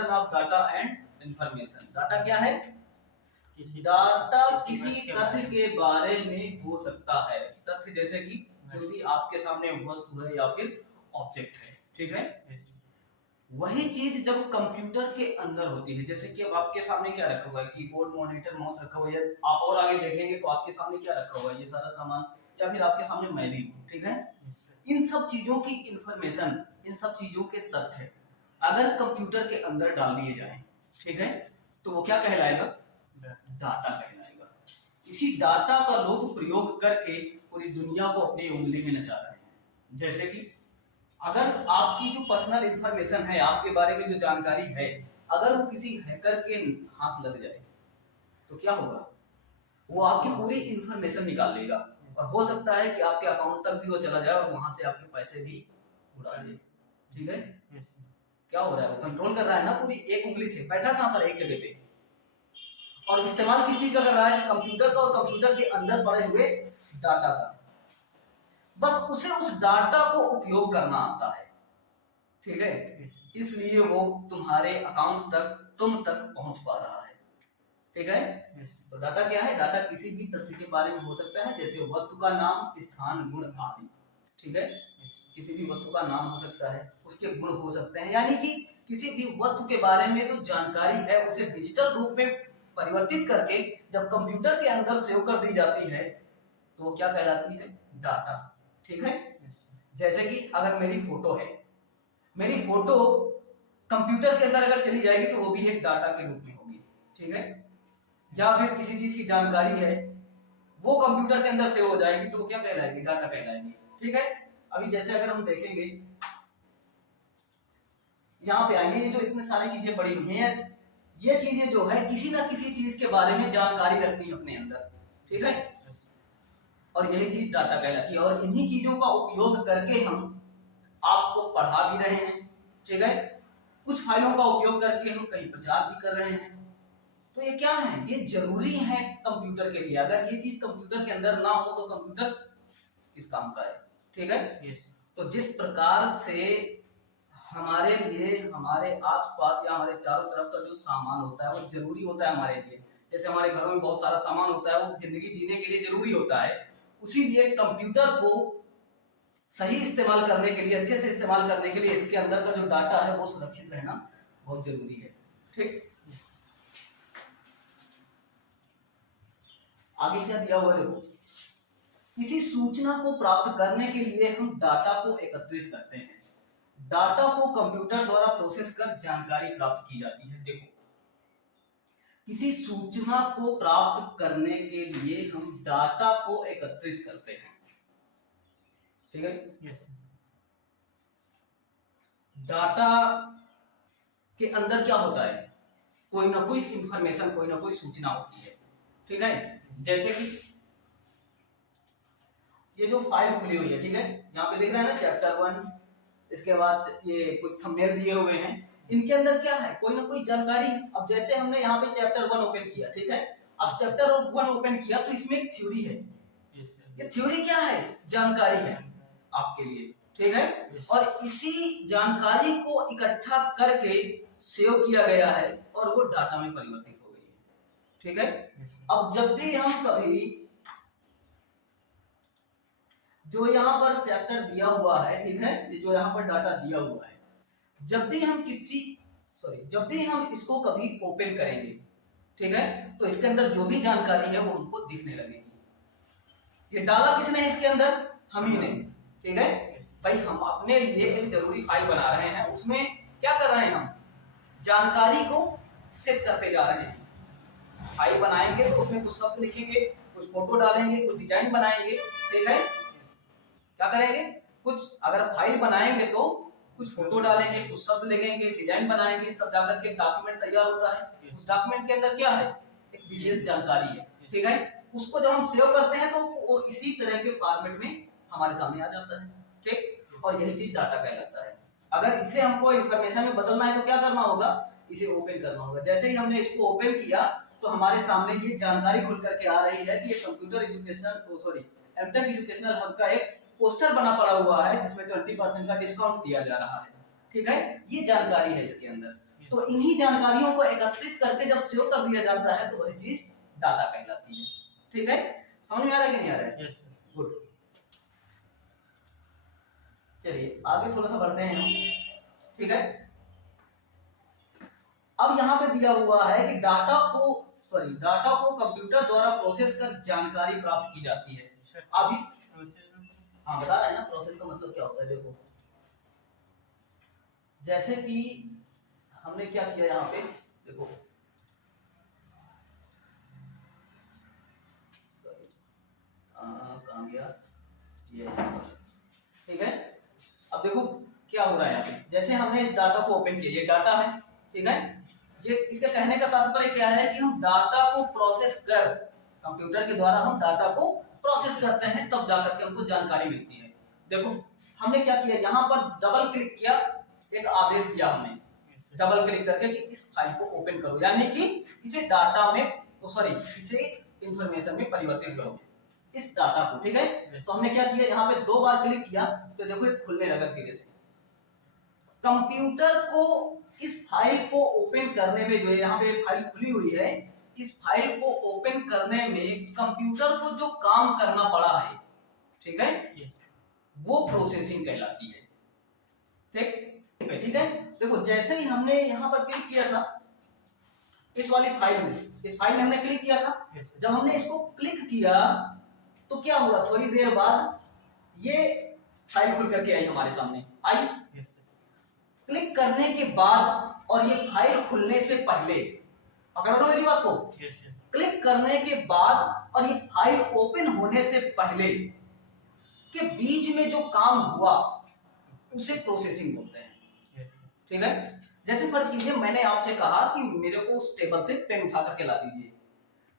Manipulation of data and information. Data क्या है? Data किसी तथ्य के बारे में हो सकता है। तथ्य जैसे कि जो भी आपके सामने वस्तु है या फिर ऑब्जेक्ट है, ठीक है। वही चीज जब कंप्यूटर के अंदर होती है, जैसे कि अब आपके सामने क्या रखा हुआ है, कीबोर्ड, मॉनिटर, माउस रखा हुआ है। आप और आगे देखेंगे तो आपके सामने क्या रखा हुआ है, ये सारा सामान, या फिर आपके सामने मैं भी हूँ, ठीक है। इन सब चीजों की इंफॉर्मेशन, इन सब चीजों के तथ्य अगर कंप्यूटर के अंदर डाल दिए जाएं, ठीक है, तो वो क्या कहलाएगा? डाटा कहलाएगा। इसी डाटा का लोग प्रयोग करके पूरी दुनिया को अपनी उंगली में नचा रहे हैं। जैसे कि अगर आपकी जो पर्सनल इंफॉर्मेशन है, आपके बारे में जो जानकारी है, अगर वो किसी हैकर के हाथ लग जाए तो क्या होगा? वो आपकी पूरी इंफॉर्मेशन निकाल लेगा और हो सकता है कि आपके अकाउंट तक भी वो चला जाए और वहां से आपके पैसे भी उड़ा दे, ठीक है। क्या हो रहा है? वो कंट्रोल कर रहा है ना पूरी एक उंगली से, बैठा कहां पर? एक जगह पे। और इस्तेमाल किस चीज का कर रहा है? कंप्यूटर का, और कंप्यूटर के अंदर पड़े हुए डाटा का। बस उसे उस डाटा को उपयोग करना आता है, ठीक है। इसलिए वो तुम्हारे अकाउंट तक, तुम तक पहुंच पा रहा है, ठीक है। तो डाटा क्या है? डाटा किसी भी तथ्य के बारे में हो सकता है, जैसे वस्तु का नाम, स्थान, गुण आदि, ठीक है। किसी भी वस्तु का नाम हो सकता है, उसके गुण हो सकते हैं, यानी कि किसी भी वस्तु के बारे में जो जानकारी है उसे डिजिटल रूप में परिवर्तित करके जब कंप्यूटर के अंदर सेव कर दी जाती है तो वो क्या कहलाती है? डाटा, ठीक है। जैसे कि अगर मेरी फोटो है, मेरी फोटो कंप्यूटर के अंदर अगर चली जाएगी तो वो भी एक डाटा के रूप में होगी, ठीक है। या फिर किसी चीज की जानकारी है, वो कंप्यूटर के अंदर सेव हो जाएगी तो वो क्या कहलाएगी? डाटा कहलाएगी, ठीक है। अभी जैसे अगर हम देखेंगे, यहाँ पे आएंगे, ये जो इतनी सारी चीजें पड़ी हुई हैं, ये चीजें जो है किसी ना किसी चीज के बारे में जानकारी रखती है अपने अंदर, ठीक है। और यही चीज डाटा कहलाती है। और इन्हीं चीजों का उपयोग करके हम आपको पढ़ा भी रहे हैं, ठीक है। कुछ फाइलों का उपयोग करके हम कहीं प्रचार भी कर रहे हैं। तो ये क्या है? ये जरूरी है कंप्यूटर के लिए। अगर ये चीज कंप्यूटर के अंदर ना हो तो कंप्यूटर किस काम का है, ठीक है। तो जिस प्रकार से हमारे लिए हमारे आसपास या हमारे चारों तरफ का जो सामान होता है वो जरूरी होता है हमारे लिए, जैसे हमारे घरों में बहुत सारा सामान होता है वो जिंदगी जीने के लिए जरूरी होता है, उसी लिए कंप्यूटर को सही इस्तेमाल करने के लिए, अच्छे से इस्तेमाल करने के लिए इसके अंदर का जो डाटा है वो सुरक्षित रहना बहुत जरूरी है, ठीक। आगे क्या दिया हुआ देखो, किसी सूचना को प्राप्त करने के लिए हम डाटा को एकत्रित करते हैं। डाटा को कंप्यूटर द्वारा प्रोसेस कर जानकारी प्राप्त की जाती है। देखो, किसी सूचना को प्राप्त करने के लिए हम डाटा को एकत्रित करते हैं, ठीक है। डाटा के अंदर क्या होता है? कोई ना कोई इंफॉर्मेशन, कोई ना कोई सूचना होती है, ठीक है। जैसे कि ये जो फाइल खुली हुई है, ठीक है, यहाँ पे दिख रहा है ना चैप्टर 1, इसके बाद ये कुछ थंबनेल दिए हुए हैं, इनके अंदर क्या है? कोई ना कोई जानकारी है। अब जैसे हमने यहाँ पे चैप्टर 1 ओपन किया, ठीक है। अब चैप्टर 1 ओपन किया तो इसमें एक थ्योरी है। ये थ्योरी क्या है? जानकारी है आपके लिए, ठीक है। और इसी जानकारी को इकट्ठा करके सेव किया गया है और वो डाटा में परिवर्तित हो गई है, ठीक है। अब जब भी हम कभी, जो यहाँ पर चैप्टर दिया हुआ है, ठीक है, ये जो यहाँ पर डाटा दिया हुआ है, जब भी हम इसको कभी ओपन करेंगे, ठीक है, तो इसके अंदर जो भी जानकारी है वो हमको दिखने लगेगी। ये डाला किसने इसके अंदर? हम ही ने, ठीक है। भाई हम अपने लिए एक जरूरी फाइल बना रहे हैं, उसमें क्या कर रहे हैं? हम जानकारी को सेट करते जा रहे हैं। फाइल बनाएंगे तो उसमें कुछ शब्द लिखेंगे, कुछ फोटो डालेंगे, कुछ डिजाइन बनाएंगे, ठीक है। क्या करेंगे? कुछ अगर फाइल बनाएंगे तो कुछ फोटो डालेंगे, कुछ शब्द लिखेंगे, डिजाइन बनाएंगे, तब जाकर के डॉक्यूमेंट तैयार होता है। उस डॉक्यूमेंट के अंदर क्या है? एक विशेष जानकारी है, ठीक है। उसको जब हम सेव करते हैं तो वो इसी तरह के फॉर्मेट में हमारे सामने आ जाता है, ठीक। और यही चीज डाटा कहलाता है। अगर इसे हमको इंफॉर्मेशन में बदलना है तो क्या करना होगा? इसे ओपन करना होगा। जैसे ही हमने इसको ओपन किया तो हमारे सामने ये जानकारी खुल करके आ रही है कि ये computer education MTech educational hub का एक पोस्टर बना पड़ा हुआ है जिसमें 20% का डिस्काउंट दिया जा रहा है, ठीक है। ये जानकारी है इसके अंदर। तो इन्हीं जानकारियों को एकत्रित करके जब सेव कर दिया जाता है तो वही चीज डाटा कहलाती है। ठीक है, समझ में आ रहा है कि नहीं आ रहा है? गुड, चलिए आगे थोड़ा सा बढ़ते हैं हम। ठीक है, अब यहाँ पे दिया हुआ है कि डाटा को कंप्यूटर द्वारा प्रोसेस कर जानकारी प्राप्त की जाती है। अभी हाँ बता रहे हैं ना प्रोसेस का मतलब क्या होता है। देखो जैसे कि हमने क्या किया यहाँ पे, देखो कहाँ गया ये, ठीक है। अब देखो क्या हो रहा है यहाँ पे, जैसे हमने इस डाटा को ओपन किया, ये डाटा है, ठीक है। ये इसके कहने का तात्पर्य क्या है कि हम डाटा को प्रोसेस कर, कंप्यूटर के द्वारा हम डाटा को प्रोसेस करते हैं तब जाकर के हमको जानकारी मिलती है। देखो हमने क्या किया, यहाँ पर डबल क्लिक किया, एक आदेश दिया हमने डबल क्लिक करके कि इस फाइल को ओपन करो, यानी कि इसे डाटा में इसे इंफॉर्मेशन में परिवर्तित करो, इस डाटा को। ठीक है, तो हमने क्या किया, यहाँ पे 2 बार क्लिक किया तो देखो ये खुलने लगा धीरे से। कंप्यूटर को इस फाइल को ओपन करने में, जो है यहाँ पे फाइल खुली हुई है, इस फाइल को ओपन करने में कंप्यूटर को जो काम करना पड़ा है, ठीक है, वो प्रोसेसिंग कहलाती है। ठीक है, देखो जैसे ही हमने यहाँ पर क्लिक किया था इस वाली फाइल में, इस फाइल में हमने क्लिक किया था, जब हमने इसको क्लिक किया तो क्या हुआ, थोड़ी देर बाद ये फाइल खुल करके आई हमारे सामने, आई। क्लिक करने के बाद और ये फाइल खुलने से पहले, पकड़ लो मेरी बात को, क्लिक करने के बाद और ये फाइल ओपन होने से पहले के बीच में जो काम हुआ उसे प्रोसेसिंग बोलते हैं। ठीक है, जैसे फर्ज कीजिए मैंने आपसे कहा कि मेरे को उस टेबल से पेन उठा करके ला दीजिए,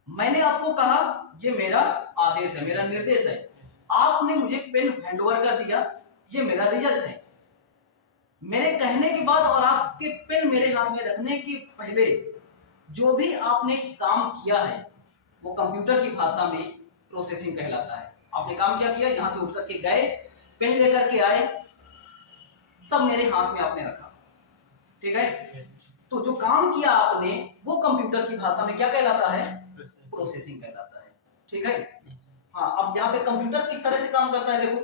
मैंने आपको कहा ये मेरा आदेश है, मेरा निर्देश है, आपने मुझे पेन हैंडओवर कर दिया, ये मेरा रिजल्ट है। मेरे कहने के बाद और आपके पेन मेरे हाथ में रखने के पहले जो भी आपने काम किया है वो कंप्यूटर की भाषा में प्रोसेसिंग कहलाता है। आपने काम क्या किया, यहां से उठ करके गए, पेन लेकर के आए, तब मेरे हाथ में आपने रखा। ठीक है, तो जो काम किया आपने वो कंप्यूटर की भाषा में क्या कहलाता है, प्रोसेसिंग कहलाता है। ठीक है, हाँ अब यहाँ पे कंप्यूटर किस तरह से काम करता है, देखो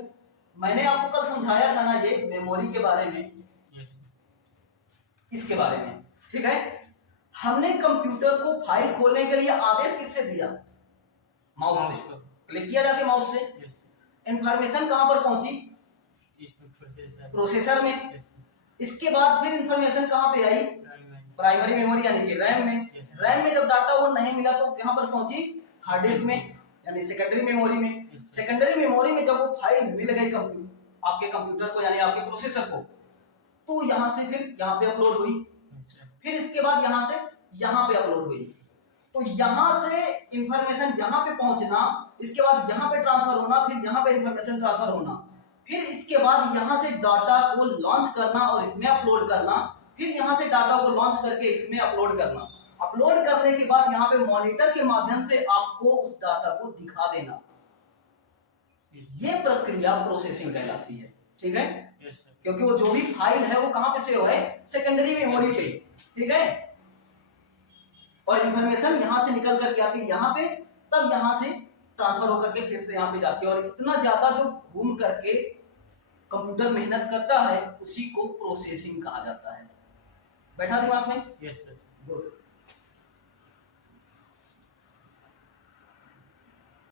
मैंने आपको कल समझाया था ना ये मेमोरी के बारे में, इसके बारे में। ठीक है, हमने कंप्यूटर को फाइल खोलने के लिए आदेश किससे दिया, माउस से, क्लिक किया जाके माउस से, इंफॉर्मेशन कहां पर पहुंची, प्रोसेसर में, इसके बाद फिर इंफॉर्मेशन कहां पे आई, प्राइमरी मेमोरी यानी कि रैम में, रैम में जब डाटा वो नहीं मिला तो कहां पर पहुंची, हार्ड डिस्क में यानी सेकेंडरी मेमोरी में, सेकेंडरी मेमोरी में जब वो फाइल मिल गई आपके कंप्यूटर को यानी आपके प्रोसेसर को, तो यहां से फिर यहां पे अपलोड हुई, फिर इसके बाद यहां से यहां पे अपलोड हुई, तो यहां से इंफॉर्मेशन यहां पे पहुंचना, इसके बाद यहां पे ट्रांसफर होना, फिर यहां पे इंफॉर्मेशन ट्रांसफर होना, फिर इसके बाद यहां से डाटा को लॉन्च करना और इसमें अपलोड करना, फिर यहां से डाटा को लॉन्च करके इसमें अपलोड करना, अपलोड करने के बाद यहां पे मॉनिटर के माध्यम से आपको उस डाटा को दिखा देना, ये प्रक्रिया प्रोसेसिंग कहलाती है। ठीक है, क्योंकि वो जो भी फाइल है वो कहां पे सेव है, सेकेंडरी मेमोरी पे। ठीक है, और इंफॉर्मेशन यहां से निकल करके आती है यहां पे, तब यहां से ट्रांसफर होकर के फिर से यहां पे जाती है, और इतना ज्यादा जो घूम करके कंप्यूटर मेहनत करता है उसी को प्रोसेसिंग कहा जाता है। बैठा दिमाग में? यस।